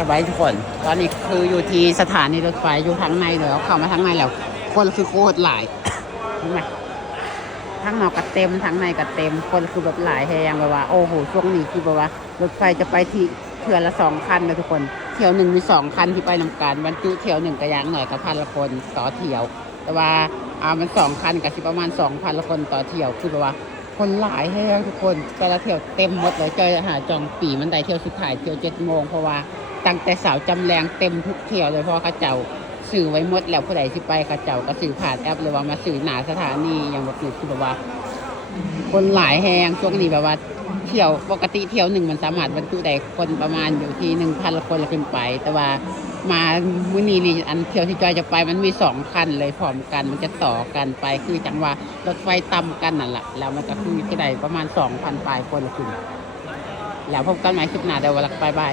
สบายทุกคน ตอนนี้คืออยู่ที่สถานีรถไฟอยู่ทางในแล้วเข้ามาทางในแล้ว คนคือโคตรหลายเห็นไหมทั้งนอกก็เต็มทั้งในก็เต็มคนคือแบบหลายแหงแบบว่าโอ้โหช่วงนี้คือแบบว่ารถไฟจะไปที่เทือละสองคันนะทุกคนเที่ยวหนึ่งมีสองคันที่ไปนำการบรรจุเที่ยวหนึ่งก็ยางหน่อยกับพันละคนต่อเที่ยว แต่ว่าอ่ามันสองคันกับสิประมาณสองพันละคนต่อเที่ยวคือแบบว่า คนหลายแหงทุกคนแต่ละเที่ยวเต็มหมดเลยเจอหาจองปีมันได้เที่ยวสุดท้ายเที่ยวเจ็ดโมงเพราะว่า ตั้งแต่สาวจำแรงเต็มทุกเที่ยวเลยเพราะว่าเขาเจ้าสื่อไว้หมดแล้วผู้ใดที่ไปเขาเจ้าก็สื่อผ่านแอปหรือว่ามาสื่อหนาสถานีอย่างแบบนี้คือแบบว่า คนหลายแหงช่วงนี้แบบว่าเที่ยวปกติเที่ยวหนึ่งมันสามารถบรรจุได้คนประมาณอยู่ที่หนึ่งพันคนขึ้นไป แต่ว่ามามื้อนี้นี่อันเที่ยวที่จอยจะไปมันมีสองคันเลยพร้อมกันมันจะต่อกันไปคือจังว่ารถไฟต่ำกันนั่นแหละแล้วมันก็คือที่ใดประมาณสองพันปลายคนขึ้นแล้วพบกันใหม่คลิปหน้าเดี๋ยววันละบายบาย